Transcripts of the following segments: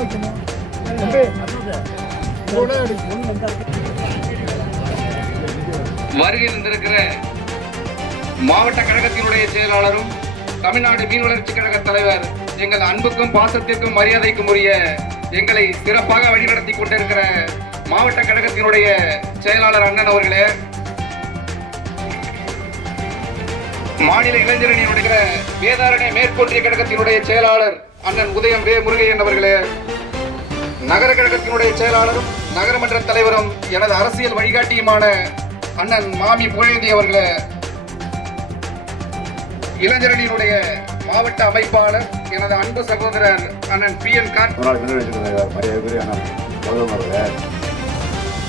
வைக்கணும் வருகை தந்திருக்கிற மாவட்ட கழகத்தினுடைய செயலாளரும் தமிழ்நாடு மீன் வளர்ச்சி கழக தலைவர் எங்கள் அன்புக்கும் பாசத்திற்கும் மரியாதைக்கும் உரிய எங்களை சிறப்பாக வழிநடத்தி கொண்டிருக்கிற மாவட்ட கழகத்தினுடைய செயலாளர் அண்ணன் அவர்களே மாநில இளைஞரணியினுடைய வேதாரண்ய மேற்கொன்றிய கழகத்தினுடைய செயலாளர் அண்ணன் உதயம் வே முருகையன் அவர்களே நகர கழகத்தினுடைய செயலாளரும் நகரமன்ற தலைவரும் எனது அரசியல் வழிகாட்டியுமான அண்ணன் மாமி புகழேந்தி அவர்களே இளைஞரணியினுடைய மாவட்ட அமைப்பாளர் எனது அன்பு சகோதரர் அண்ணன் பி என் கான் மரியாதைக்குரிய அண்ணன் கௌதம்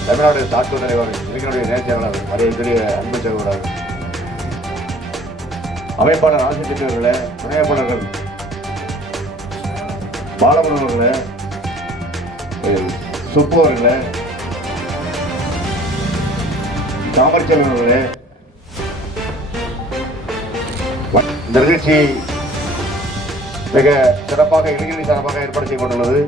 தமிழ்நாடு தாக்கு தலைவர் இளைஞருடைய நேர்ச்சியாளர் மரியாதைக்குரிய அன்பு சகோதரர். அமைப்பாளர் ஆசிரியர்களே அவர்களே துணையப்பாளர்கள் பாலமுருகன் அவர்களே அஹ், சுப்பு தாமரச்செல்வன் இந்த நிகழ்ச்சி மிக சிறப்பாக இளைஞரணி சார்பாக ஏற்பாடு செய்யப்பட்டுள்ளது.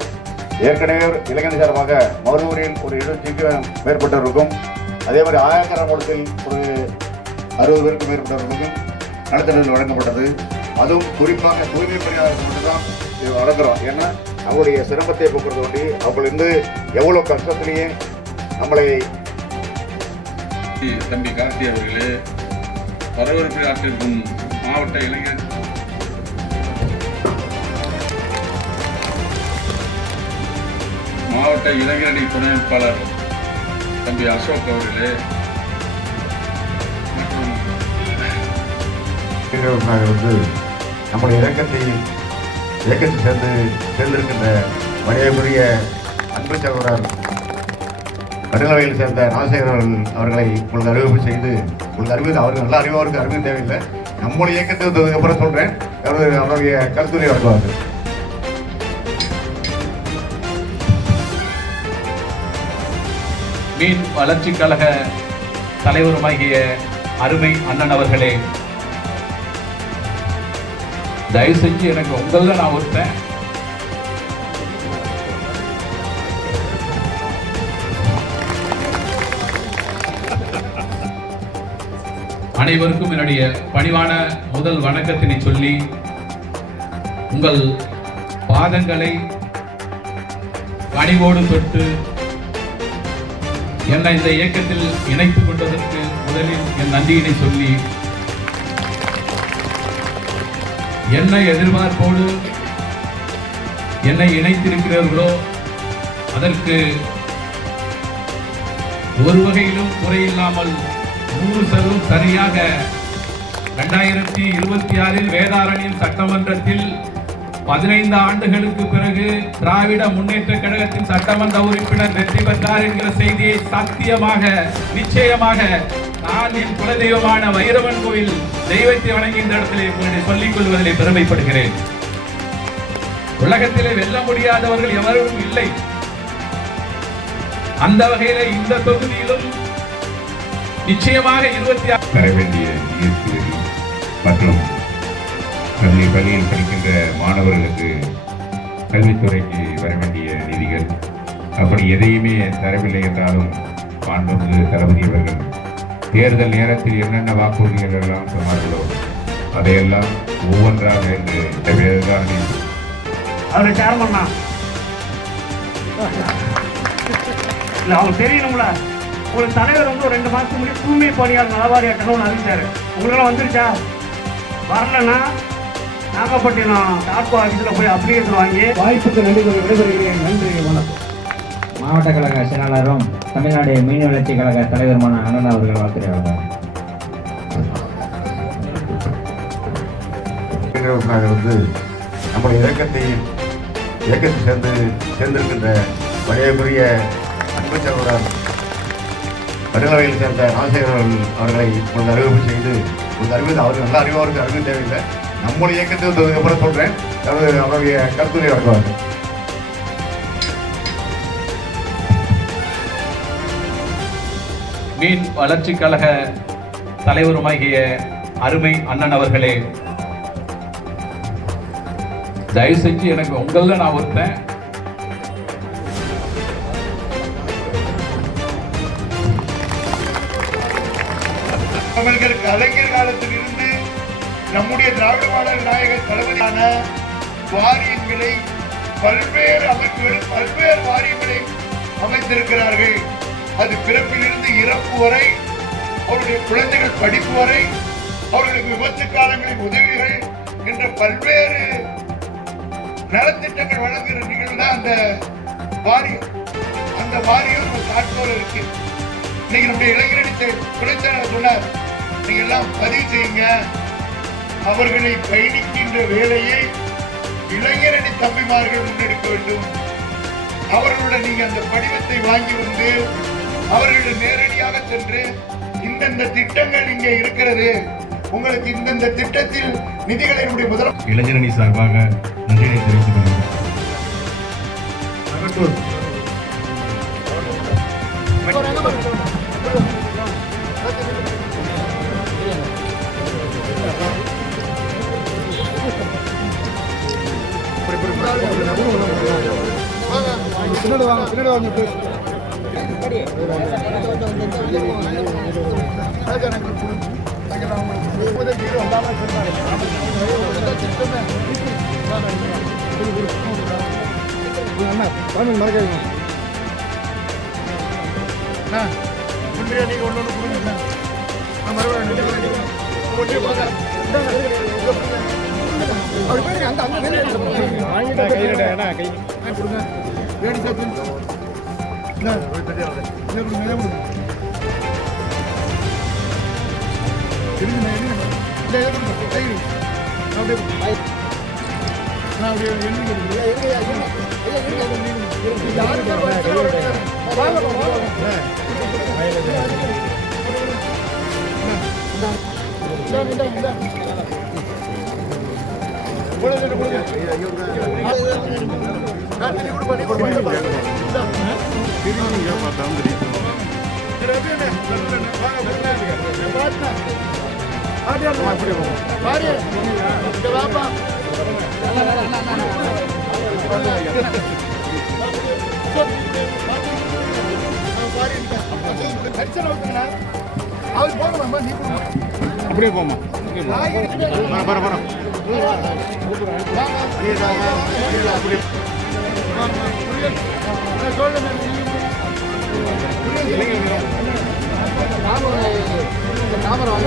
ஏற்கனவே இளைஞரணி சார்பாக மறுமுறையில் ஒரு எழுபத்திற்கும் மேற்பட்டவருக்கும் அதே மாதிரி ஆயக்கர ஒரு அறுபது பேருக்கும் மேற்பட்டவர்களுக்கும் நடத்தினர் வழங்கப்பட்டது. அதுவும் குறிப்பாக தூய்மை பணியாளர்கள் மட்டும்தான் இது வழங்குறோம் ஏன்னா அவங்களுடைய சிரமத்தை போக்குறது வேண்டி அவங்களிருந்து எவ்வளோ கஷ்டத்திலேயே நம்மளை தம்பி கார்த்தி அவர்களே வரவேற்பு ஆற்றிருக்கும் மாவட்ட இளைஞர். மாவட்ட இளைஞரணி துணைப்பாளர் தம்பி அசோக் அவர்களே வந்து நம்முடைய இயக்கத்தை இயக்கத்தில் சேர்ந்து சேர்ந்திருக்கின்ற மரியாதைக்குரிய அன்பு செல்வரார் நடுநிலையில் சேர்ந்த ராஜசேகரன் அவர்களை உங்களுக்கு அறிவிப்பு செய்து உங்களுக்கு அறிவு அவருக்கு நல்ல அறிவு அவருக்கு அறிவு தேவையில்லை. நம்முடைய இயக்கத்தை வந்ததுக்கு சொல்கிறேன் அவர் அவருடைய கருத்துரை வழங்குவார்கள். மீன் வளர்ச்சிக் கழக தலைவருமாகிய அருமை அண்ணன் அவர்களே தயவு செஞ்சு எனக்கு உங்களில் நான் ஒருத்தேன். அனைவருக்கும் என்னுடைய பணிவான முதல் வணக்கத்தினை சொல்லி உங்கள் பாதங்களை பணிவோடு தொட்டு என்னை இந்த இயக்கத்தில் இணைத்துக் கொண்டதற்கு முதலில் என் நன்றியினை சொல்லி என்ன எதிர்பார்ப்போடு என்னை இணைத்திருக்கிறீர்களோ அதற்கு ஒரு வகையிலும் குறையில்லாமல் நூறு சதவீதம் சரியாக ரெண்டாயிரத்தி இருபத்தி ஆறில் வேதாரண்யம் சட்டமன்றத்தில் பதினைந்து ஆண்டுகளுக்கு பிறகு திராவிட முன்னேற்ற கழகத்தின் சட்டமன்ற உறுப்பினர் வெற்றி பெற்றார் என்கிற செய்தியை சத்தியமாக நிச்சயமாக நான் என் குலதெய்வமான வைரவன் கோயில் தெய்வத்தை வணங்கி இந்த இடத்திலே உங்களை சொல்லிக் கொள்வதிலே பெருமைப்படுகிறேன். உலகத்திலே வெல்ல முடியாதவர்கள் எவரும் இல்லை. அந்த வகையில இந்த தொகுதியிலும் நிச்சயமாக இருபத்தி ஆறு பெற வேண்டிய மற்றும் கல்வி பள்ளியில் படிக்கின்ற மாணவர்களுக்கு கல்வித்துறைக்கு வர வேண்டிய நிதிகள். அப்படி எதையுமே தரவில்லை என்றாலும் மாண்புமிகு தளபதி அவர்கள் தேர்தல் நேரத்தில் என்னென்ன வாக்குறுதிகள் எல்லாம் சொன்னார்களோ அதையெல்லாம் ஒவ்வொன்றாக இன்று வேதாரணி அவர் சேர்மன் இல்லை அவங்க தெரியணும்ல. ஒரு தலைவர் வந்து ஒரு ரெண்டு மாதத்துக்கு முன்னாடி தூய்மை பணியாளர் நலவாரியட்டணும்னு அறிவிச்சாரு. உங்களெல்லாம் வந்துருச்சா? வரலன்னா நாகப்பட்டினம் டாட்கோ ஆஃபீஸில் போய் அப்ளிகேஷன் வாங்கி வாய்ப்புக்கு நன்றி கூறி விடைபெறுகிறேன். நன்றி வணக்கம். மாவட்ட கழக செயலாளரும் தமிழ்நாடு மீன் வளர்ச்சி கழக தலைவருமான அண்ணன் அவர்கள் வாழ்த்துறையாளர் வந்து நம்முடைய இயக்கத்தை இயக்கத்தில் சேர்ந்து சேர்ந்திருக்கின்ற மரியாதைக்குரிய அன்பு சகோதரர் நடுநிலையில் சேர்ந்த ராஜசேகரன் அவர்களை உங்களுக்கு அறிவிப்பு செய்து உங்களுக்கு அறிவு அவருக்கு நல்ல அறிவு அவருக்கு அறிவு தேவையில்லை. நம்முடைய இயக்கத்தை அப்புறம் சொல்கிறேன் அவர் அவருடைய கருத்துரை வழங்குவார்கள் மீன் வளர்ச்சிக் கழக தலைவருமாகிய அருமை அண்ணன் அவர்களே தயவு செஞ்சு எனக்கு உங்களில் நான் ஒருத்தன். கலைஞர் காலத்தில் இருந்து நம்முடைய திராவிட மாடல் நாயகர் தளபதியான வாரியங்களை பல்வேறு அமைப்புகள் பல்வேறு வாரியங்களை அமைத்திருக்கிறார்கள். அது பிறப்பிலிருந்து இறப்பு வரை அவருடைய குழந்தைகள் படிப்பு வரை அவர்களுக்கு விபத்து காலங்களில் உதவிகள் என்ற பல்வேறு நலத்திட்டங்கள் வழங்குகிற நிகழ்வு தான் அந்த வாரியம். அந்த வாரியம் ஒரு காட்டோடு இருக்கு. இன்னைக்கு நம்முடைய இளைஞரணி துணைச்சாளர் சொன்னார் நீங்க எல்லாம் பதிவு செய்யுங்க. அவர்களை பயணிக்கின்ற வேலையை இளைஞரணி தம்பிமார்கள் முன்னெடுக்க வேண்டும். அவர்களுடன் நீங்க அந்த படிவத்தை வாங்கி வந்து அவர்களிடம் நேரடியாக சென்று இந்தந்த திட்டங்கள் இங்கே இருக்கிறது. உங்களுக்கு இந்தந்த திட்டத்தில் நிதிகளை என்னுடைய முதல் இளைஞரணி சார்பாக நன்றியை தெரிவித்துக் கொள்கிறேன். பின்னாடி வாங்க பின்னாடி வாங்க மறக்காதீங்க முன்றைய நீங்க ஒன்று ஒன்று கொடுங்க நான் மறுபடியும் அப்படி போயிருங்க அங்க அங்க வேலை வாங்கிட்டா கையிடா கை. கொடுங்க வேடி சாப்பிட்டு என்ன கொடுங்க என்ன கொடுங்க இருங்க இருங்க இல்லை எது கொடுங்க கை அப்படியே நான் அப்படியே எண்ணி கொடுங்க இருங்க அப்படியே போமா பர அப்படியே தாமரை